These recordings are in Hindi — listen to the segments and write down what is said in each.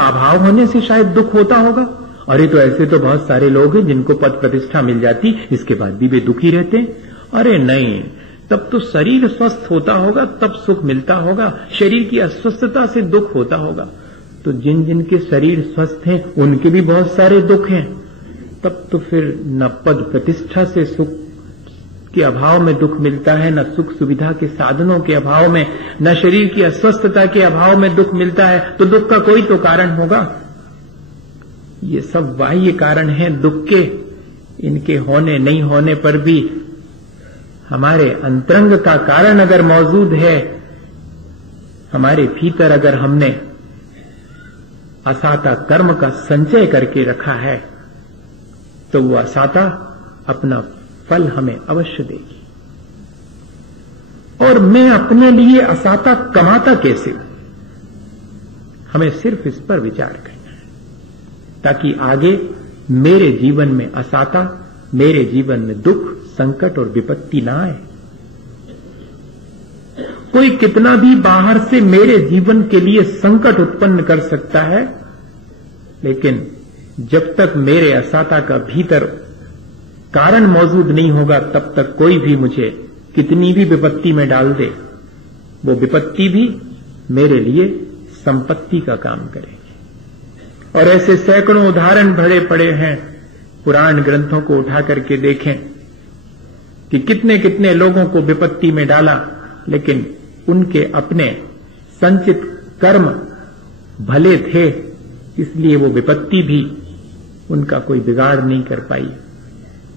अभाव होने से शायद दुख होता होगा। अरे तो ऐसे तो बहुत सारे लोग हैं जिनको पद प्रतिष्ठा मिल जाती, इसके बाद भी वे दुखी रहते हैं। अरे नहीं, तब तो शरीर स्वस्थ होता होगा, तब सुख मिलता होगा। शरीर की अस्वस्थता से दुख होता होगा। तो जिन जिन के शरीर स्वस्थ हैं उनके भी बहुत सारे दुख हैं। तब तो फिर न पद प्रतिष्ठा से सुख के अभाव में दुख मिलता है, न सुख सुविधा के साधनों के अभाव में, न शरीर की अस्वस्थता के अभाव में दुख मिलता है। तो दुख का कोई तो कारण होगा। ये सब बाह्य कारण हैं दुख के। इनके होने नहीं होने पर भी हमारे अंतरंग का कारण अगर मौजूद है, हमारे भीतर अगर हमने असाता कर्म का संचय करके रखा है, तो वो असाता अपना फल हमें अवश्य देगी। और मैं अपने लिए असाता कमाता कैसे हूं, हमें सिर्फ इस पर विचार करना है, ताकि आगे मेरे जीवन में असाता, मेरे जीवन में दुख, संकट और विपत्ति ना आए। कोई कितना भी बाहर से मेरे जीवन के लिए संकट उत्पन्न कर सकता है, लेकिन जब तक मेरे असाता का भीतर कारण मौजूद नहीं होगा, तब तक कोई भी मुझे कितनी भी विपत्ति में डाल दे, वो विपत्ति भी मेरे लिए संपत्ति का काम करेगी। और ऐसे सैकड़ों उदाहरण भरे पड़े हैं। पुराण ग्रंथों को उठा करके देखें कि कितने कितने लोगों को विपत्ति में डाला, लेकिन उनके अपने संचित कर्म भले थे, इसलिए वो विपत्ति भी उनका कोई बिगाड़ नहीं कर पाई।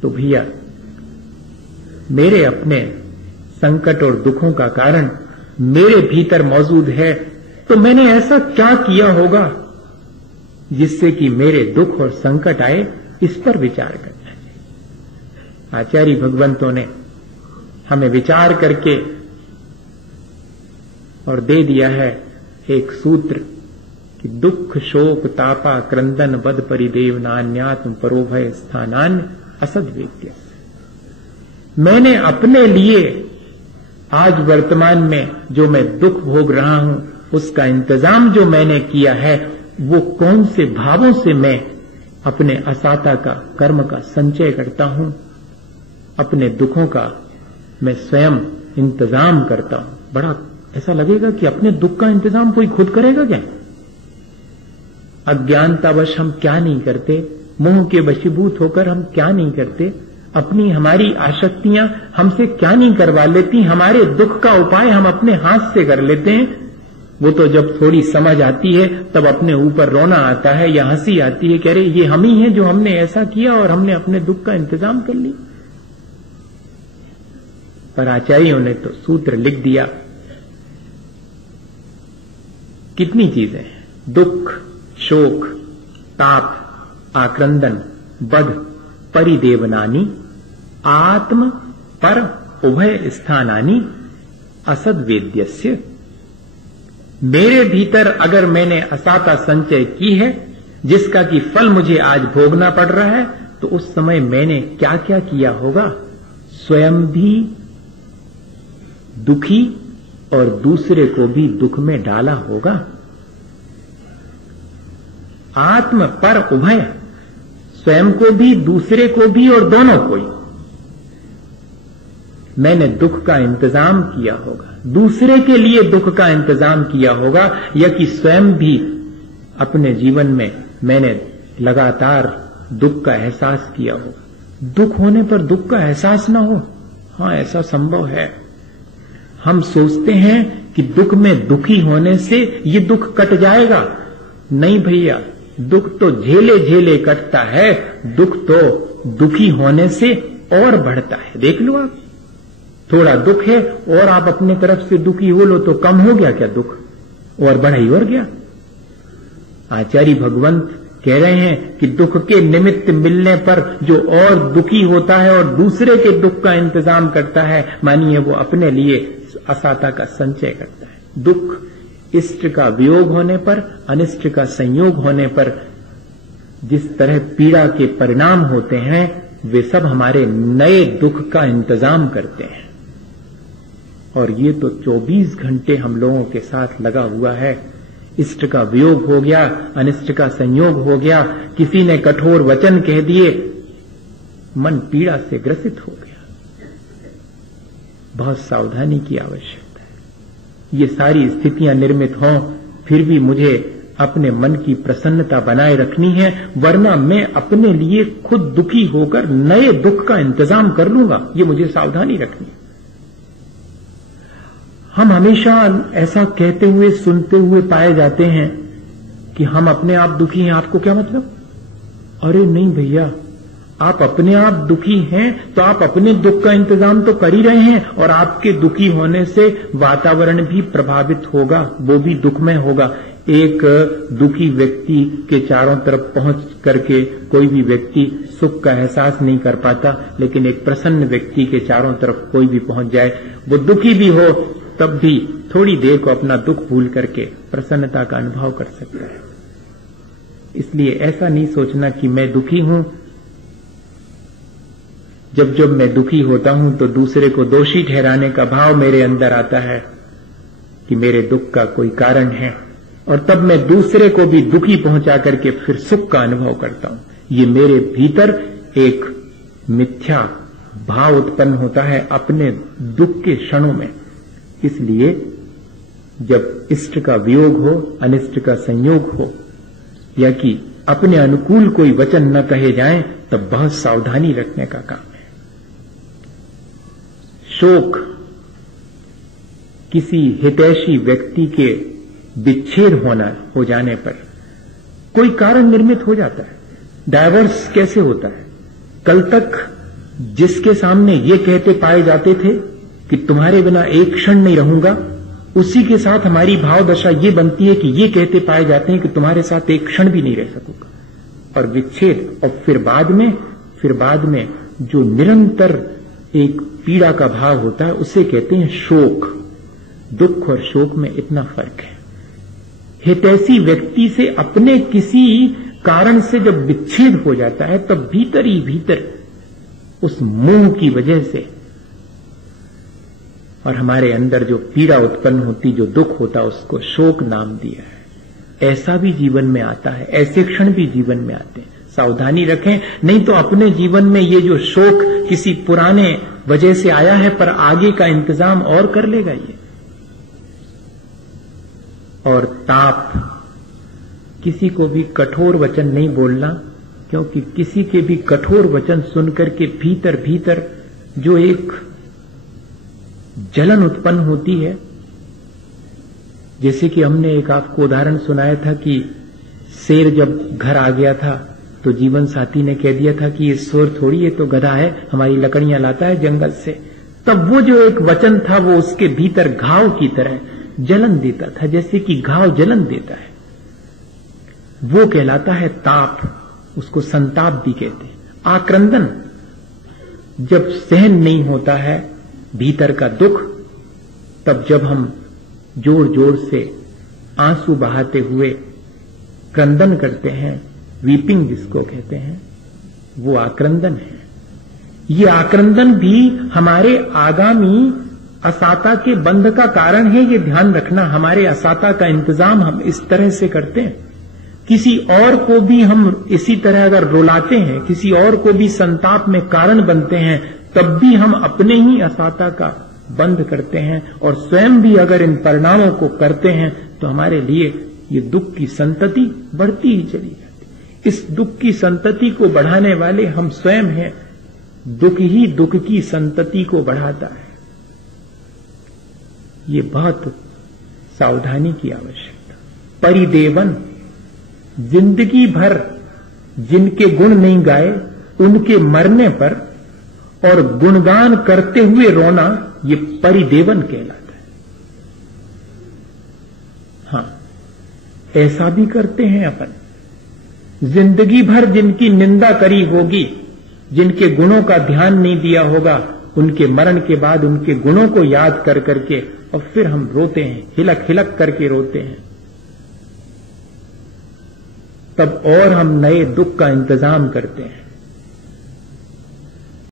तो भैया, मेरे अपने संकट और दुखों का कारण मेरे भीतर मौजूद है, तो मैंने ऐसा क्या किया होगा जिससे कि मेरे दुख और संकट आए, इस पर विचार करना चाहिए। आचार्य भगवंतों ने हमें विचार करके और दे दिया है एक सूत्र कि दुख शोक तापा क्रंदन बद परिदेव नान्यात्म परोभय स्थानान्य असद्वेद्य। मैंने अपने लिए आज वर्तमान में जो मैं दुख भोग रहा हूं, उसका इंतजाम जो मैंने किया है, वो कौन से भावों से मैं अपने असाता का कर्म का संचय करता हूं, अपने दुखों का मैं स्वयं इंतजाम करता हूं। बड़ा ऐसा लगेगा कि अपने दुख का इंतजाम कोई खुद करेगा क्या? अज्ञानतावश हम क्या नहीं करते, मोह के वशीभूत होकर हम क्या नहीं करते, अपनी हमारी आसक्तियां हमसे क्या नहीं करवा लेती। हमारे दुख का उपाय हम अपने हाथ से कर लेते हैं। वो तो जब थोड़ी समझ आती है तब अपने ऊपर रोना आता है या हंसी आती है कि अरे ये हम ही हैं जो हमने ऐसा किया और हमने अपने दुख का इंतजाम कर लिया। पर आचार्यों ने तो सूत्र लिख दिया। कितनी चीजें, दुख शोक ताप आक्रंदन बध परिदेवनानी आत्म पर उभय स्थानानी असद्वेद्यस्य। मेरे भीतर अगर मैंने असाता संचय की है, जिसका कि फल मुझे आज भोगना पड़ रहा है, तो उस समय मैंने क्या क्या किया होगा, स्वयं भी दुखी और दूसरे को भी दुख में डाला होगा। आत्म पर उभय, स्वयं को भी दूसरे को भी और दोनों को ही मैंने दुख का इंतजाम किया होगा, दूसरे के लिए दुख का इंतजाम किया होगा, या कि स्वयं भी अपने जीवन में मैंने लगातार दुख का एहसास किया होगा। दुख होने पर दुख का एहसास ना हो, हाँ ऐसा संभव है। हम सोचते हैं कि दुख में दुखी होने से ये दुख कट जाएगा। नहीं भैया, दुख तो झेले झेले कटता है, दुख तो दुखी होने से और बढ़ता है। देख लो आप, थोड़ा दुख है और आप अपने तरफ से दुखी हो लो तो कम हो गया क्या दुख, और बढ़ा ही और गया। आचार्य भगवंत कह रहे हैं कि दुख के निमित्त मिलने पर जो और दुखी होता है और दूसरे के दुख का इंतजाम करता है, मानिए वो अपने लिए असाता का संचय करता है। दुख इष्ट का वियोग होने पर, अनिष्ट का संयोग होने पर जिस तरह पीड़ा के परिणाम होते हैं, वे सब हमारे नए दुख का इंतजाम करते हैं। और ये तो 24 घंटे हम लोगों के साथ लगा हुआ है। इष्ट का वियोग हो गया, अनिष्ट का संयोग हो गया, किसी ने कठोर वचन कह दिए, मन पीड़ा से ग्रसित हो गया। बहुत सावधानी की आवश्यकता है। ये सारी स्थितियां निर्मित हों, फिर भी मुझे अपने मन की प्रसन्नता बनाए रखनी है, वरना मैं अपने लिए खुद दुखी होकर नए दुख का इंतजाम कर लूंगा। ये मुझे सावधानी रखनी है। हम हमेशा ऐसा कहते हुए सुनते हुए पाए जाते हैं कि हम अपने आप दुखी हैं। आपको क्या मतलब? अरे नहीं भैया, आप अपने आप दुखी हैं तो आप अपने दुख का इंतजाम तो कर ही रहे हैं, और आपके दुखी होने से वातावरण भी प्रभावित होगा, वो भी दुखमय होगा। एक दुखी व्यक्ति के चारों तरफ पहुंच करके कोई भी व्यक्ति सुख का एहसास नहीं कर पाता, लेकिन एक प्रसन्न व्यक्ति के चारों तरफ कोई भी पहुंच जाए, वो दुखी भी हो तब भी थोड़ी देर को अपना दुख भूल करके प्रसन्नता का अनुभव कर सकता है। इसलिए ऐसा नहीं सोचना कि मैं दुखी हूं। जब जब मैं दुखी होता हूं तो दूसरे को दोषी ठहराने का भाव मेरे अंदर आता है कि मेरे दुख का कोई कारण है, और तब मैं दूसरे को भी दुखी पहुंचा करके फिर सुख का अनुभव करता हूं। ये मेरे भीतर एक मिथ्या भाव उत्पन्न होता है अपने दुख के क्षणों में। इसलिए जब इष्ट का वियोग हो, अनिष्ट का संयोग हो, या कि अपने अनुकूल कोई वचन न कहे जाएं, तब बहुत सावधानी रखने का काम है। शोक किसी हितैषी व्यक्ति के विच्छेद हो जाने पर कोई कारण निर्मित हो जाता है। डायवर्स कैसे होता है? कल तक जिसके सामने ये कहते पाए जाते थे कि तुम्हारे बिना एक क्षण नहीं रहूंगा, उसी के साथ हमारी भाव दशा ये बनती है कि ये कहते पाए जाते हैं कि तुम्हारे साथ एक क्षण भी नहीं रह सकूंगा, और विच्छेद। और फिर बाद में जो निरंतर एक पीड़ा का भाव होता है, उसे कहते हैं शोक। दुख और शोक में इतना फर्क है। हितैषी व्यक्ति से अपने किसी कारण से जब विच्छेद हो जाता है, तब भीतर ही भीतर उस मोह की वजह से और हमारे अंदर जो पीड़ा उत्पन्न होती, जो दुख होता, उसको शोक नाम दिया है। ऐसा भी जीवन में आता है, ऐसे क्षण भी जीवन में आते हैं। सावधानी रखें, नहीं तो अपने जीवन में ये जो शोक किसी पुराने वजह से आया है, पर आगे का इंतजाम और कर लेगा ये। और ताप, किसी को भी कठोर वचन नहीं बोलना, क्योंकि किसी के भी कठोर वचन सुनकर के भीतर भीतर जो एक जलन उत्पन्न होती है, जैसे कि हमने एक आपको उदाहरण सुनाया था कि शेर जब घर आ गया था तो जीवन साथी ने कह दिया था कि ये शेर थोड़ी, ये तो गधा है, हमारी लकड़ियां लाता है जंगल से। तब वो जो एक वचन था वो उसके भीतर घाव की तरह जलन देता था, जैसे कि घाव जलन देता है। वो कहलाता है ताप, उसको संताप भी कहते हैं। आक्रंदन, जब सहन नहीं होता है भीतर का दुख, तब जब हम जोर जोर से आंसू बहाते हुए क्रंदन करते हैं, वीपिंग जिसको कहते हैं, वो आक्रंदन है। ये आक्रंदन भी हमारे आगामी असाता के बंध का कारण है। ये ध्यान रखना, हमारे असाता का इंतजाम हम इस तरह से करते हैं। किसी और को भी हम इसी तरह अगर रुलाते हैं, किसी और को भी संताप में कारण बनते हैं, तब भी हम अपने ही असाता का बंध करते हैं, और स्वयं भी अगर इन परिणामों को करते हैं तो हमारे लिए ये दुख की संतति बढ़ती ही चली जाती। इस दुख की संतति को बढ़ाने वाले हम स्वयं हैं। दुख ही दुख की संतति को बढ़ाता है। ये बहुत सावधानी की आवश्यकता। परिदेवन, जिंदगी भर जिनके गुण नहीं गाए उनके मरने पर और गुणगान करते हुए रोना, ये परिदेवन कहलाता है। हां, ऐसा भी करते हैं अपन। जिंदगी भर जिनकी निंदा करी होगी, जिनके गुणों का ध्यान नहीं दिया होगा, उनके मरण के बाद उनके गुणों को याद कर करके और फिर हम रोते हैं, हिलक हिलक करके रोते हैं। तब और हम नए दुख का इंतजाम करते हैं।